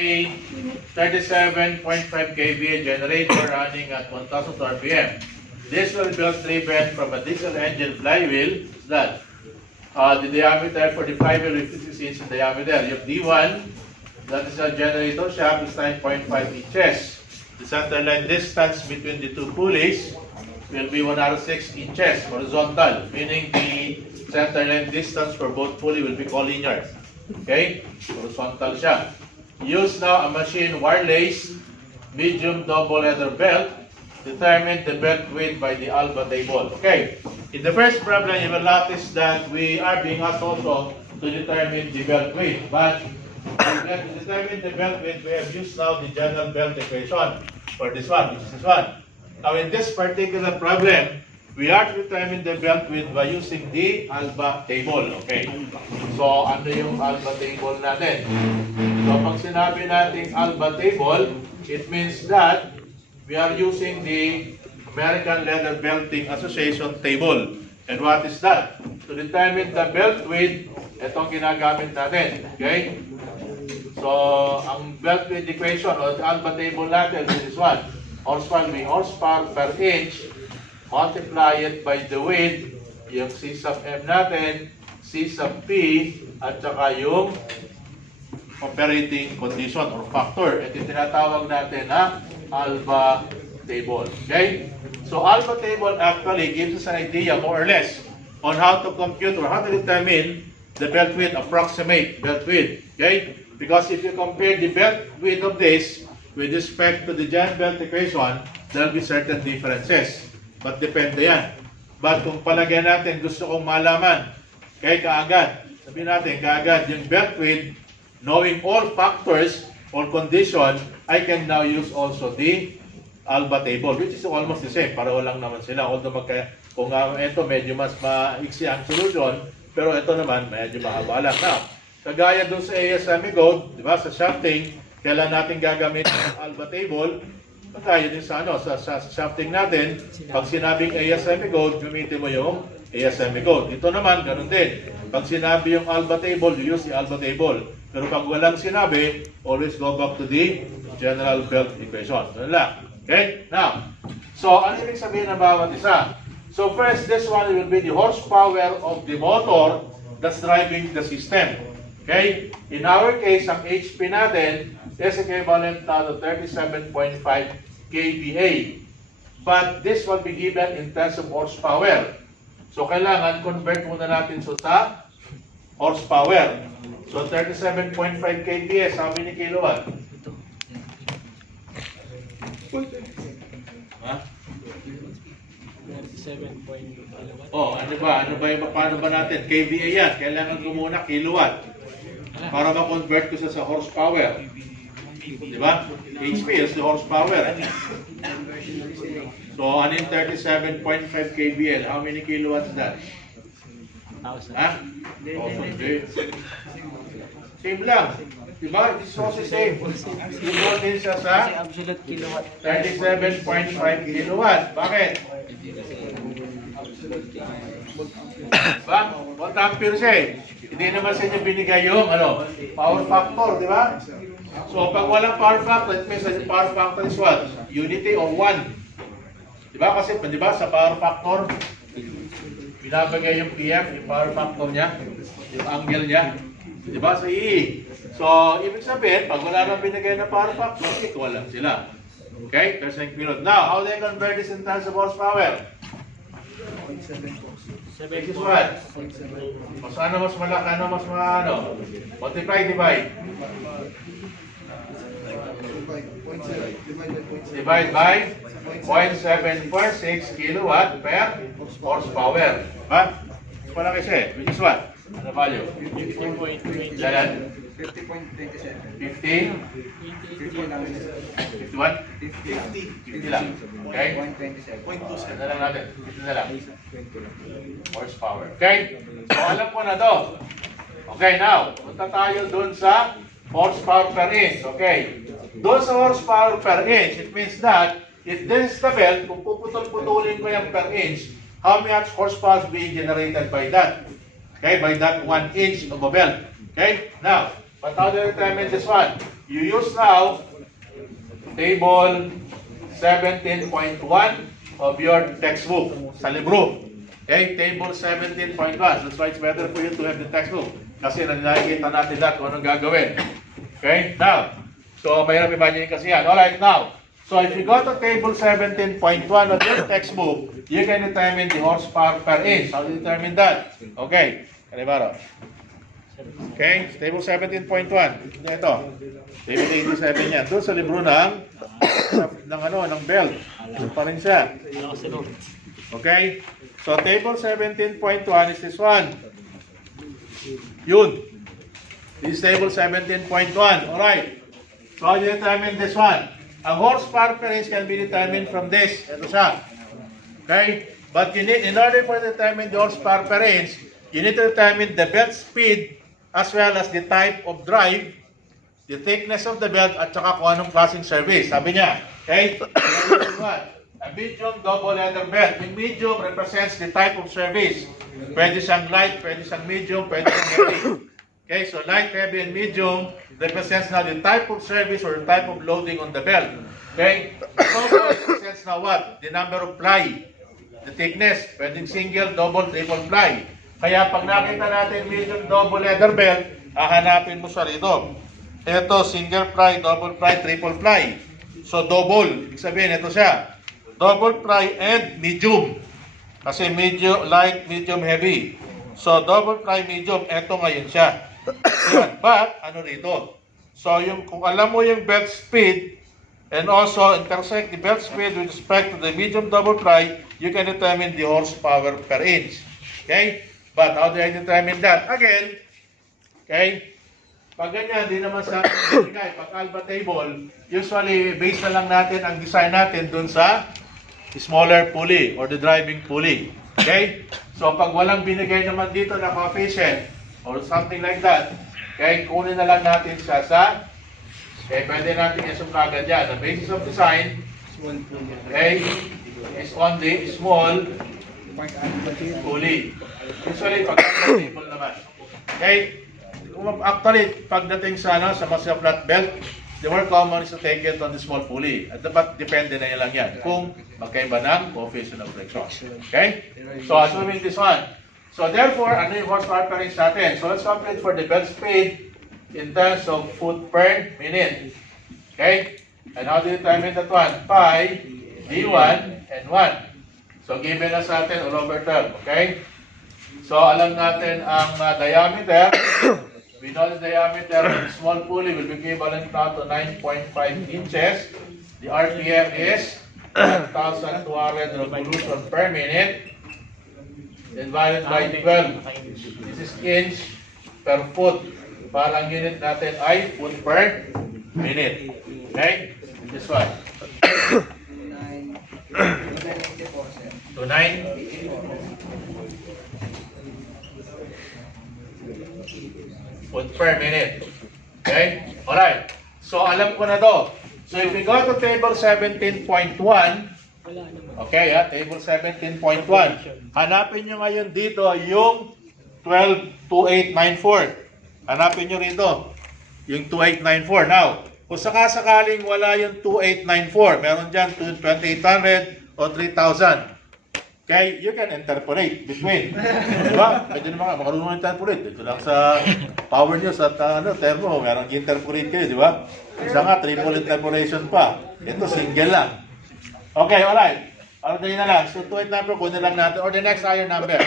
a 37.5 kVA generator running at 1000 RPM. This will be driven from a diesel engine flywheel. That the diameter for the flywheel is 56 inches in diameter. You have D1, that is a generator shaft, is 9.5 inches. The center line distance between the two pulleys will be 106 inches horizontal, meaning the center line distance for both pulley will be collinear. Okay? Horizontal siya. Use now a machine wire-lace medium double header belt. Determine the belt width by the alba table. Okay. In the first problem, you will notice that we are being asked also to determine the belt width. But to determine the belt width, we have used now the general belt equation for this one, which is this one. Now, in this particular problem, we are to determine the belt width by using the alba table. Okay. So, ano yung alba table natin? So, pag sinabi natin alba table, it means that we are using the American Leather Belting Association table. And what is that? To determine the belt width, itong ginagamit natin. Okay? So, ang belt width equation o the alba table natin is this one. Horsepower will be horsepower per inch, multiply it by the width, yung C sub M natin, C sub P, at saka yung operating condition or factor. Ito yung tinatawag natin na alba table. Okay? So, alba table actually gives us an idea, more or less, on how to compute or how to determine the belt width, approximate belt width. Okay? Because if you compare the belt width of this with respect to the giant belt equation, there will be certain differences. But depende yan. But kung palagyan natin, gusto kong malaman, kaya kaagad, sabihin natin, kaagad yung belt width, knowing all factors or condition, I can now use also the alba table, which is almost the same. Pareho lang naman sila. Although kung ito medyo mas maiksi ang solution, pero ito naman medyo mahaba lang. Now, kagaya doon sa ASME code, di ba, sa shafting, kailan natin gagamitin ang alba table, kagaya din sa, sa shafting natin, pag sinabing ASME code, gamitin mo yung ASME code. Ito naman, ganun din. Pag sinabi yung alba table, you use the alba table. Pero pag walang sinabi, always go back to the general belt equation. Ganun lang. Okay? Now, so ano ibig sabihin ng bawat isa? So first, this one will be the horsepower of the motor that's driving the system. Okay? In our case, ang HP natin is equivalent na to 37.5 kVA. But this will be given in terms of horsepower. So kailangan convert muna natin sa horsepower. So 37.5 kVA, how many kilowatt? Ha? 37 kilowatt. Oh, ano ba? Paano ba natin? kVA yan. Kailangan ko muna kilowatt. Para ma-convert ko sa horsepower. Di ba? HP is the horsepower. So, ano yung 37.5 kVA? How many kilowatts is that? 1,000. Ha? 1,000. Same lang. Diba? This is also same. Equal din siya sa Kasi absolute kilowatt. 37.5 kilowatt. Bakit? Diba? 1 ampere siya eh. Hindi naman sa inyo binigay yung power factor, di ba? So, pag walang power factor, it means the power factor is what? Unity or 1. Diba? Kasi, di ba, sa power factor, binabagay yung PF, yung power factor niya, yung angle niya. Diba? Sa E. So, ibig sabihin, pag wala nang binigay na power factor, equal lang sila. Okay? There's an equivalent. Now, how do they convert this in terms of horsepower? Which is what? Mas mas malaki, multiply, divide. Divide by 0.746 kilowatt per horsepower. Diba? Mas malaki siya eh. Which is what? Ano value? 50.20. Jalan? 50.27. 50? 51? 50 lang. Okay? 127. Ano na lang natin? 50 na lang. Horsepower. Okay? So, alam ko na to. Okay, now, punta tayo dun sa horsepower per inch. Okay? Doon sa horsepower per inch, it means that if this is the belt, kung puputol-putulin ko yung per inch, how much horsepower is being generated by that? Okay, by that 1 inch of a belt. Okay, now, but how do you determine this one? you use now table 17.1 of your textbook sa libro. Okay, table 17.1. That's why it's better for you to have the textbook. Kasi nakikita natin lahat kung anong gagawin. Okay, now, so mayroon imagine kasi yan. Alright, now, so if you go to table 17.1 of your textbook, you can determine the horsepower per inch. How do you determine that? Okay, Canivaro. Okay, table 17.1. Ito, table 87 yan. Doon sa libro ng belt. Doon pa rin siya. Okay, so table 17.1 is this one. Yun. This is table 17.1. Alright. So how do you determine this one? Ang horsepower per inch can be determined from this. Ito siya. Okay? But you need, in order for to determine the horsepower per inch, you need to determine the belt speed as well as the type of drive, the thickness of the belt, at saka kung anong klaseng service. Sabi niya. Okay? A medium double leather belt. Yung medium represents the type of service. Pwede siyang light, pwede siyang medium, pwede siyang heavy. Okay, so light, heavy, and medium represents now the type of service or the type of loading on the belt. Okay? Double represents now what? The number of ply. The thickness. Pwedeng single, double, triple ply. Kaya pag nakita natin medium double leather belt, hahanapin mo siya rito. Ito, single ply, double ply, triple ply. So double. Ibig sabihin, ito siya. Double ply and medium. Kasi medium, light, medium, heavy. So, double ply, medium, eto ngayon siya. But, ano rito? So, kung alam mo yung belt speed and also intersect the belt speed with respect to the medium double ply, you can determine the horsepower per inch. Okay? But, how do I determine that? Again, okay? Pag ganyan, di naman sa binigay. Pag alpha table, usually, base na lang natin ang design natin dun sa smaller pulley or the driving pulley. Okay? So, pag walang binigay naman dito na coefficient or something like that, okay, kunin na lang natin siya sa, okay, pwede natin isum kagad yan. The basis of design, okay, is on the small pulley. Usually, pag table naman. Okay? Actually, pagdating sa sa flat belt, the more common is to take it on the small pulley. At dapat depende na lang yan kung magkaiba ng coefficient of friction. Okay? So, assuming this one. So, therefore, ano yung horsepower per inch natin? So, let's complete for the belt speed in terms of foot per minute. Okay? And how do you determine that one? Pi, D1, and 1. So, given na sa atin all over term. Okay? So, alam natin ang diameter. We know the diameter of the small pulley will be equivalent now to 9.5 inches. The RPM is 1,200 revolutions per minute. Divided by 12. This is inch per foot. Parang unit natin ay foot per minute. Okay? This one. 29 foot per minute. Okay? Alright. So, alam ko na to. So, if we go to table 17.1, okay, table 17.1, hanapin nyo ngayon dito yung 122894. Hanapin nyo rito yung 2894. Now, kung sakasakaling wala yung 2894, meron dyan 2800 o 3000. Okay, you can interpolate between. Diba? Pwede naman makarunong interpolate. Dito lang sa power nyo, sa thermo, meron interpolate kayo, di ba? Isa nga, triple interpolation pa. Ito, single lang. Okay, alright. Alright na lang. So, 28 number, kunin lang natin. Or the next higher number.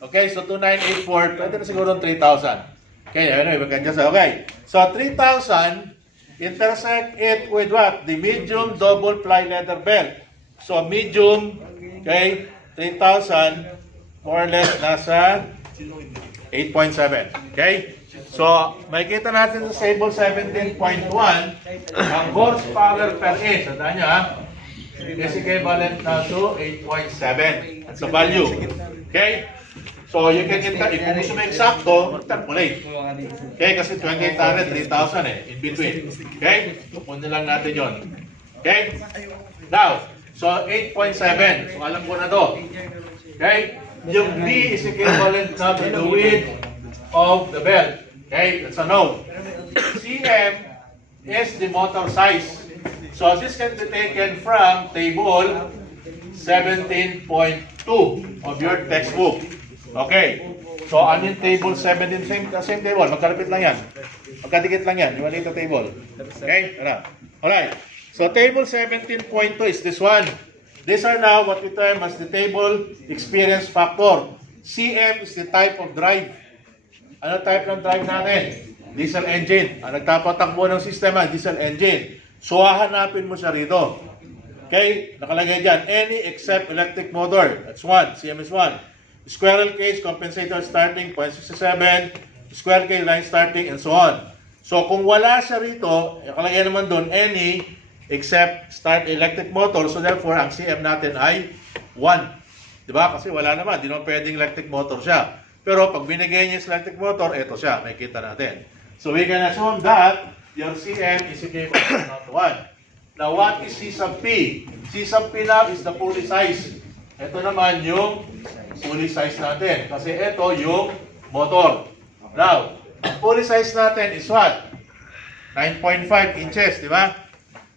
Okay, so 2984, pwede na siguro 3,000. Okay, anyway, we can just say, okay. So, 3,000, intersect it with what? The medium double ply leather belt. So, medium, okay, 3,000, more or less, nasa 8.7. Okay? So, makikita natin sa table 17.1, ang horsepower per inch, tandaan nyo is equivalent na to 8.7. That's the value. Okay? So, you can, kung gusto mo eksakto, interpolate. Okay? Kasi 2800, 3,000 in between. Okay? Kunin lang natin yon. Okay? Now, so 8.7. So, alam ko na to. Okay? Yung B is equivalent na to the width of the belt. Okay? That's a no. CM is the motor size. So this can be taken from table 17.2 of your textbook. Okay. So ano yung table 17? Same table. Magkalapit lang yan. Magkadikit lang yan. Yung maliit na table. Okay? Alright. So table 17.2 is this one. These are now what we term as the table experience factor. CM is the type of drive. Ano type ng drive natin? Diesel engine. Ang nagtapatakbo ng sistema, diesel engine. So hahanapin mo siya rito. Okay? Nakalagay dyan. Any except electric motor. That's 1. CM is 1. Squirrel cage, compensator starting, 0.67. Square cage, line starting, and so on. So kung wala siya rito, nakalagay naman doon, any except start electric motor. So therefore, ang CM natin ay 1. Diba? Kasi wala naman. Di naman pwedeng electric motor siya. Pero pag binigay niya sa electric motor, ito siya. Makikita natin. So we can assume that your CM is equal to 1. Now, what is C sub P? C sub P now is the pulley size. Ito naman yung pulley size natin. Kasi ito yung motor. Now, ang pulley size natin is what? 9.5 inches, di ba?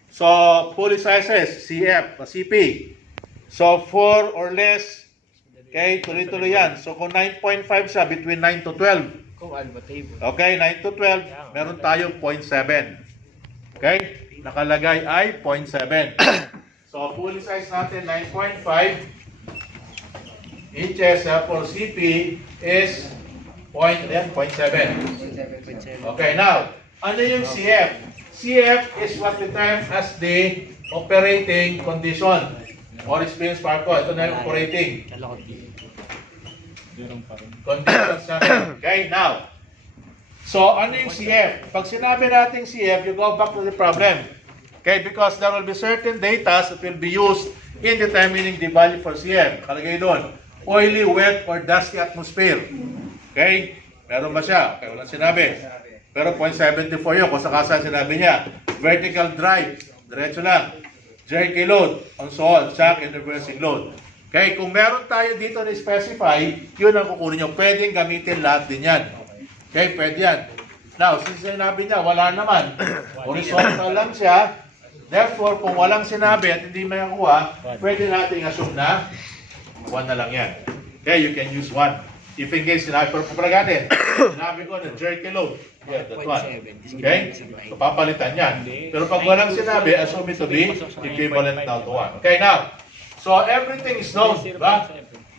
So, pulley sizes, CF, CP. So, 4 or less, okay, tuloy-tuloy yan. So, kung 9.5 siya, between 9 to 12. Kung alba table. Okay, 9 to 12, meron tayong 0.7. Okay, nakalagay ay 0.7. So, pulley size natin, 9.5 inches for CP is 0.7. Okay, now, ano yung CF? CF is what we term as the operating condition or experience factor. Ito na yung operating conditions natin. Okay, now, so ano yung CF? Pag sinabi natin CF, you go back to the problem. Okay, because there will be certain data that will be used in determining the value for CF. Kalagay doon, oily, wet, or dusty atmosphere. Okay, meron ba siya? Okay, walang sinabi. Pero 0.74 yun, kung sakasan sinabi niya. Vertical drive, diretso lang. Jerky load, and so on, shock and reversing load. Okay, kung meron tayo dito na specify, yun ang kukunin nyo. Pwedeng gamitin lahat din yan. Okay, pwede yan. Now, since sinabi niya, wala naman. Horizontal lang siya. Therefore, kung walang sinabi at hindi may nakuha, pwede natin assume na 1 na lang yan. Okay, you can use 1. If in case sinabi, pero kapalagatin, sinabi ko na jerky load. Yeah, that one. Okay? So, papalitan yan. Pero pag walang sinabi, assume it to be equivalent now to 1. Okay, now, so everything is known, diba?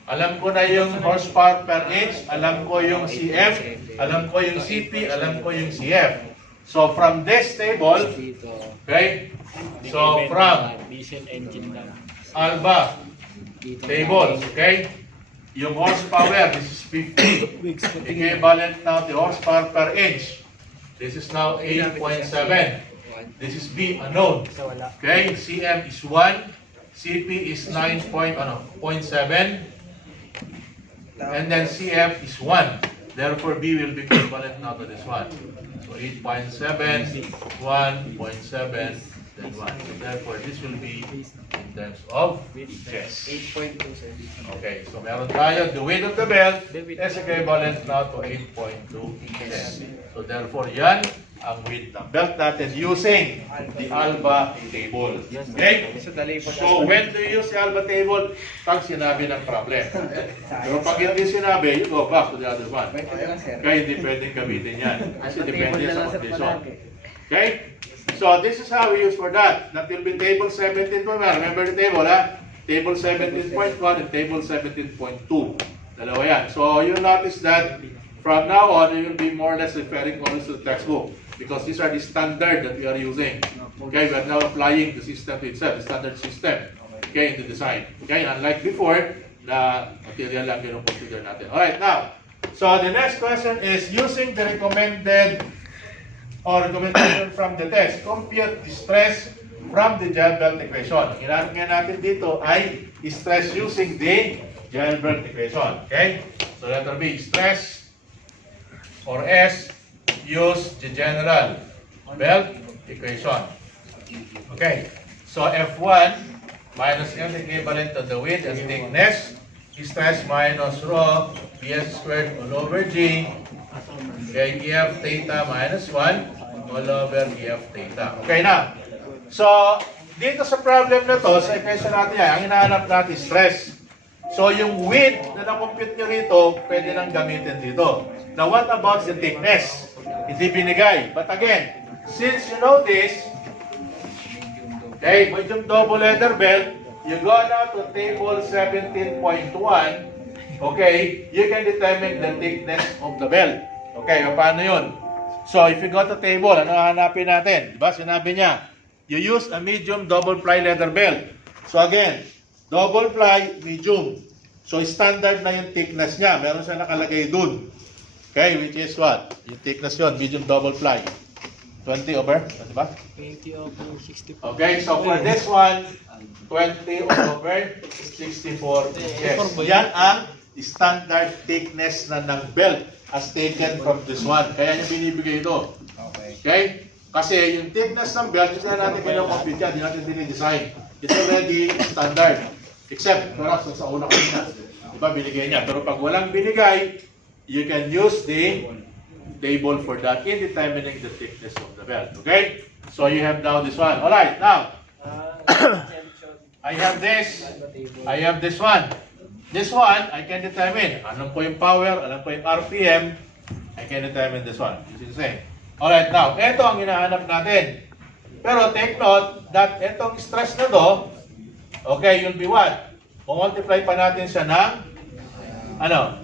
Alam ko na yung horsepower per inch, alam ko yung CF, alam ko yung CP, alam ko yung CF. So from this table, okay? So from diesel engine lang. Alba tables, okay? Yung horsepower, this is 50. Equivalent now to horsepower per inch. This is now 8.7. This is B, unknown. Okay, CM is 1. CP is 9.7. And then CF is 1. Therefore, B will be equivalent now to this one. So 8.7, 1.7, then 1. So therefore, this will be in terms of inches. 8.27. Okay, so meron tayo, the width of the belt is equivalent now to 8.2 inches. So therefore, yan ang width ng belt natin using the Alba table. Okay? So when do you use the Alba table? Pag sinabi ng problem. Pero pag hindi sinabi, you go back to the other one. Kaya hindi pwedeng gamitin yan. Kasi depende sa condition. Okay? So this is how we use for that. That will be table 17.1. Remember the table, ha? Table 17.1 and table 17.2. Dalawa yan. So you'll notice that from now on, you will be more or less referring always to the textbook. Because these are the standard that we are using. Okay, we are now applying the system to itself, the standard system. Okay, in the design. Okay, unlike before, the material lang yung consider natin. Alright, now, so the next question is using the recommended or recommendation from the test, compute the stress from the gel belt equation. Ang ginamit nga natin dito ay stress using the gel belt equation. Okay, so letter B, stress or S, use the general belt equation. Okay, so F1 minus F equivalent to the width and thickness, stress minus rho, PS squared all over G, okay, EF theta minus 1, all over EF theta. Okay na. So, dito sa problem na to, sa equation natin yan, ang hinahanap natin stress. So, yung width na na-compute nyo rito, pwede nang gamitin dito. Now, what about the thickness? Hindi binigay. But again, since you know this, okay, medium double leather belt, you go now to table 17.1, okay, you can determine the thickness of the belt. Okay, paano yun? So, if you go to table, ano hanapin natin? Diba, sinabi niya, you use a medium double ply leather belt. So again, double ply, medium. So standard na yung thickness niya. Meron siya nakalagay dun. Okay, which is what? Yung thickness yun, medium double ply. 20 over, diba? 20 over 64. Okay, so for this one, 20 over 64 inches. Yan ang standard thickness na ng belt as taken from this one. Kaya niya binibigay ito. Okay? Kasi yung thickness ng belt, hindi na natin kailangan compute yan, hindi natin dinidesign. It's already standard. Except, perhaps, sa una kanina. Diba, binigay niya. Pero pag walang binigay, you can use the table for that in determining the thickness of the belt. Okay? So you have now this one. Alright, now, I have this. I have this one. This one, I can determine. Alam ko yung power, alam ko yung RPM. I can determine this one. This is the same. Alright, now, ito ang hinahanap natin. Pero take note that itong stress na to, okay, you'll be what? Multiply pa natin siya ng, ano?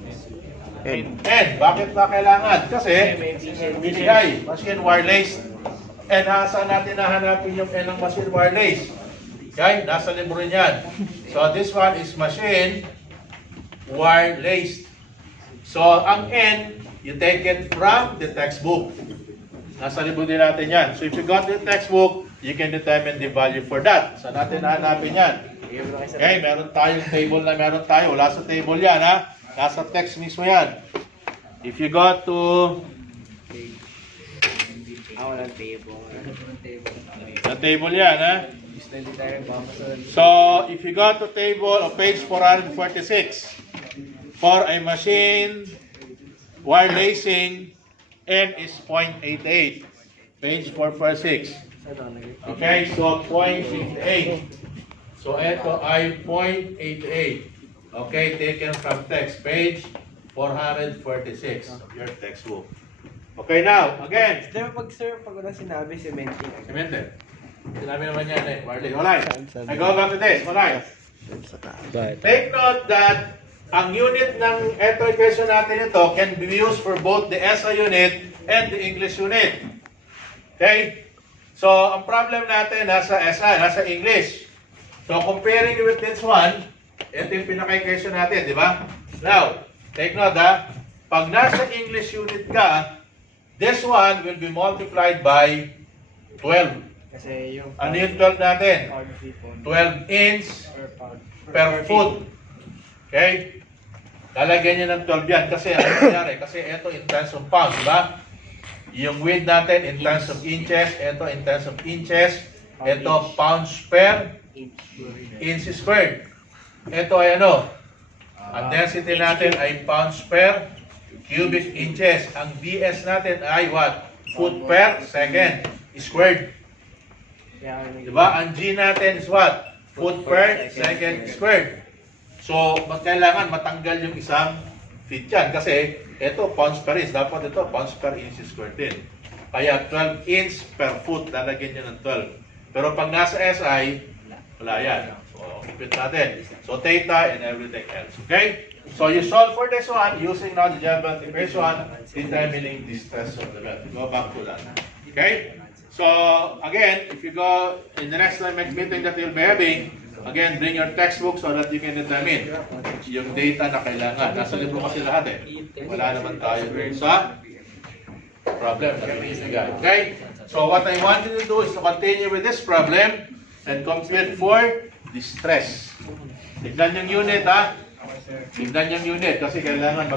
N. Bakit ba kailangan? Kasi, binigay, machine wireless. And saan natin nahanapin yung N ng machine wireless? Okay, nasa libro niyan. So, this one is machine wireless. So, ang N, you take it from the textbook. Nasa libro din natin yan. So if you got the textbook, you can determine the value for that. So natin hahanapin yan. Okay, meron tayong table na meron tayo. Wala sa table yan, ha? Nasa text mismo yan. If you go to... Walang table. Sa table yan, ha? So if you go to table of page 446, for a machine wirelessing, N is 0.88. Page 446. Okay, so 0.88. So ito ay 0.88. Okay, taken from text. Page 446 of your textbook. Okay, now, again. Diba pag sir, pag wala sinabi, cementing. Cemented. Sinabi naman yan eh. Wireless. Alright. I go back to this. Alright. Take note that ang unit ng equation natin ito can be used for both the SI unit and the English unit. Okay? So, ang problem natin nasa SI, nasa English. So, comparing with this one, ito yung pinaka-equation natin, di ba? Now, take note ha, pag nasa English unit ka, this one will be multiplied by 12. Kasi yung... Ano yung 12 natin? 12 inch per foot. Okay? Lalagyan niya ng 12 yan. Kasi ano nangyari? Kasi ito in terms of pounds, di ba? Yung width natin in terms of inches, ito in terms of inches, ito pounds per inch squared. Ito ay ano? Ang density natin ay pounds per cubic inches. Ang DS natin ay what? Foot per second squared. Diba? Ang G natin is what? Foot per second squared. So, kailangan matanggal yung isang feet yan. Kasi, ito, pounds per inch. Dapat ito, pounds per inch squared din. Kaya, 12 inch per foot, lalagyan nyo ng 12. Pero pag nasa SI, wala yan. So, ipit natin. So, theta and everything else. Okay? So, you solve for this one using now the geometric equation, determining the stress of the belt. Go back to that. Okay? So, again, if you go in the next meeting that you'll be having, again, bring your textbook so that you can determine yung data na kailangan. Nasa libro kasi lahat eh. Wala naman tayo sa problem na binibigay. Okay? So, what I want you to do is to continue with this problem and compute for the stress. Tignan yung unit ha. Tignan yung unit kasi kailangan